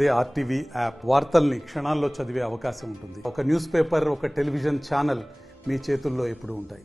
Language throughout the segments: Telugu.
అదే ఆర్టీవీ యాప్ వార్తల్ని క్షణాల్లో చదివే అవకాశం ఉంటుంది. ఒక న్యూస్ పేపర్, ఒక టెలివిజన్ ఛానల్ మీ చేతుల్లో ఎప్పుడూ ఉంటాయి.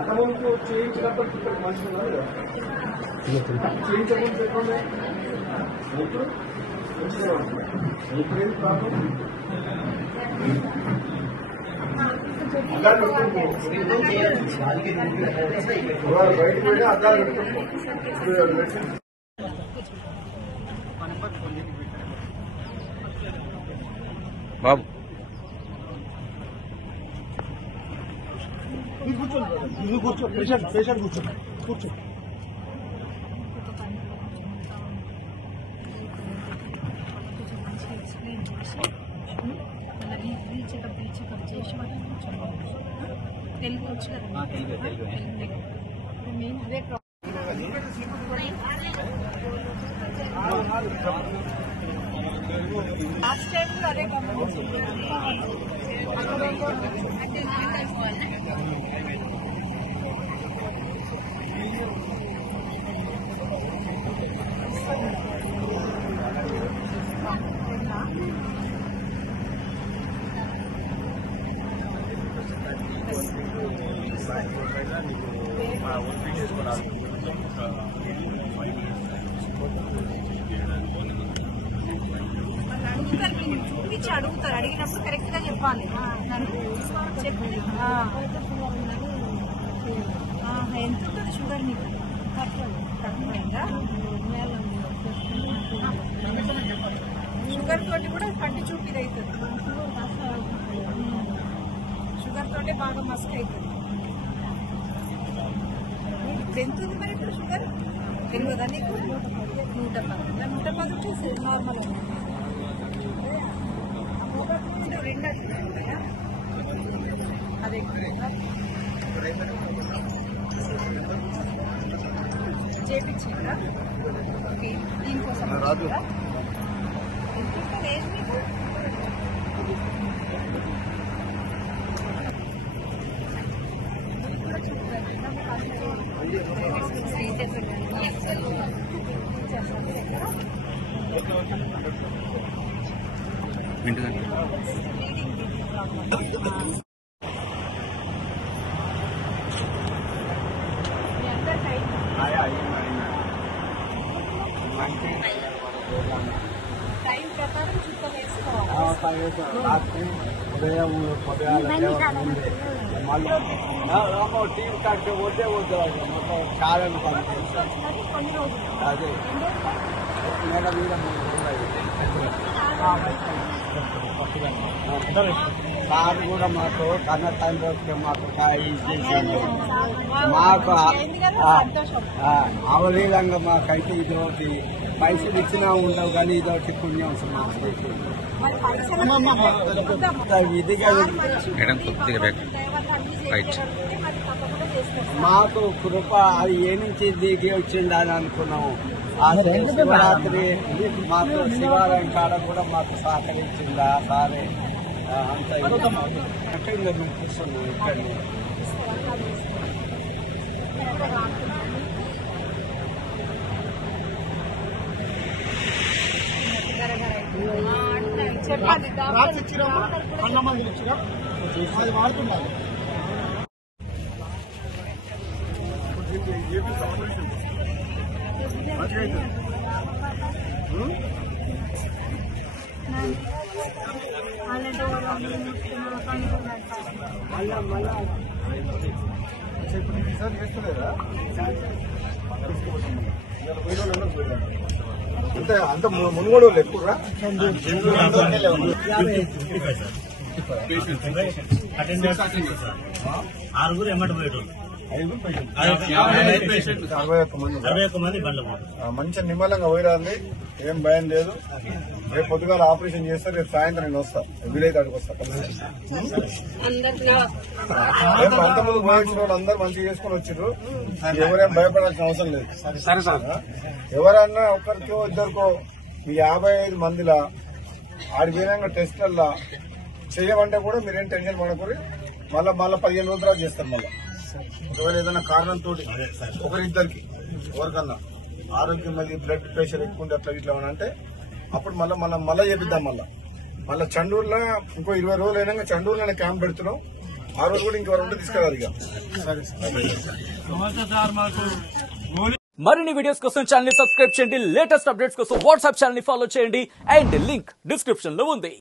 అకౌంట్ చేయించినప్పటికీ ఇక్కడ మనిషి ఉన్నారు కదా, చేయించకుండా ఇప్పుడు ఏం ప్రాబ్లం? బయటకు వెళ్ళి అద్దాలు బాబు కూర్చో, పేషెంట్ కూర్చో. తెలుగు వచ్చు కదా, మెయిన్ అదే లాస్ట్ టైం కూడా అదే గమనించింది. చూపించి అడుగుతారు, అడిగినప్పుడు కరెక్ట్ గా చెప్పాలి. చెప్పి ఎంత ఉంటుంది షుగర్ నీకు? తక్కువైందా? షుగర్ తోటి కూడా పట్టి చూపిది అవుతుంది. షుగర్ తోటే బాగా మస్క్ అవుతుంది. ఎంత ఉంది మరి ఇప్పుడు షుగర్? తెలియదా నీకు? 110 వచ్చేసి నార్మల్. అదే చేపించిందా? ఓకే, దీనికోసం రాదు. ఎంత ఉంటుంది ఏజ్ మీకు? టైం ప్రకారం చుట్టం వేసుకోవాలి. ఉదయం టీవీ కట్టే పోతే మొత్తం చాలా కొన్ని రోజులు అదే నెల మీద సార్ కూడా మాకు కన్న తండ్రి మాకు మాకు అవలీలంగా మాకైతే ఇదొకటి పైసలు ఇచ్చినా ఉండవు కానీ ఇదొకటి పుణ్యం ఇదిగా మాకు కృప అది ఏ నుంచి దిగి వచ్చింది అని అనుకున్నాము. ఆ శివరాత్రి మాకు శివాలయం కాడ కూడా మాకు సహకరించిందా సారే అంత ఇంకా మేము చూస్తున్నాం ఇక్కడనే. అన్న మందులు ఇచ్చినా అది వాడుతున్నారు. మళ్ళా చేస్తలేదా? అంటే అంత మునుగోడు ఎక్కువ ఆరుగురు ఎమ్మటి పోయేటోళ్ళు 61 మంది బండ్ల మంచిగా నిమ్మలంగా పోయిరాలి, ఏం భయం లేదు. రేపు పొద్దుగాల ఆపరేషన్ చేస్తే రేపు సాయంత్రం నేను వస్తా, వీలైతే అడిగి వస్తా. రేపు అంతమంది పోయించిన వాళ్ళు అందరూ మంచిగా చేసుకుని వచ్చిర్రు, ఎవరేం భయపడాల్సిన అవసరం లేదు. సరే సార్, ఎవరన్నా ఒకరికో ఇద్దరికో మీ 55 మందిలా ఆడి విధంగా టెస్ట్లల్లా చేయమంటే కూడా మీరేం టెన్షన్ పడకూరి. మళ్ళా 15 రోజుల తర్వాత చేస్తారు. మళ్ళీ ఒకవేళ ఏదైనా కారణంతో ఒకరిద్దరికి ఎవరికన్నా ఆరోగ్యం మళ్ళీ బ్లడ్ ప్రెషర్ ఎక్కువ ఉంది అట్లా ఇట్లా అంటే అప్పుడు మళ్ళీ చేపిద్దాం. మళ్ళీ చండూరులో ఇంకో 20 రోజులు అయినా చండూరులోనే క్యాంప్ పెడుతున్నాం. ఆ రోజు కూడా ఇంకెవరు ఉంటే తీసుకెళ్ళాలి. ఇక మరిన్ని వీడియోస్ కోసం ఛానల్ ని సబ్స్క్రైబ్ చేయండి. లేటెస్ట్ అప్డేట్స్ కోసం వాట్సాప్ ఛానల్ ని ఫాలో చేయండి. అండ్ లింక్ డిస్క్రిప్షన్ లో ఉంది.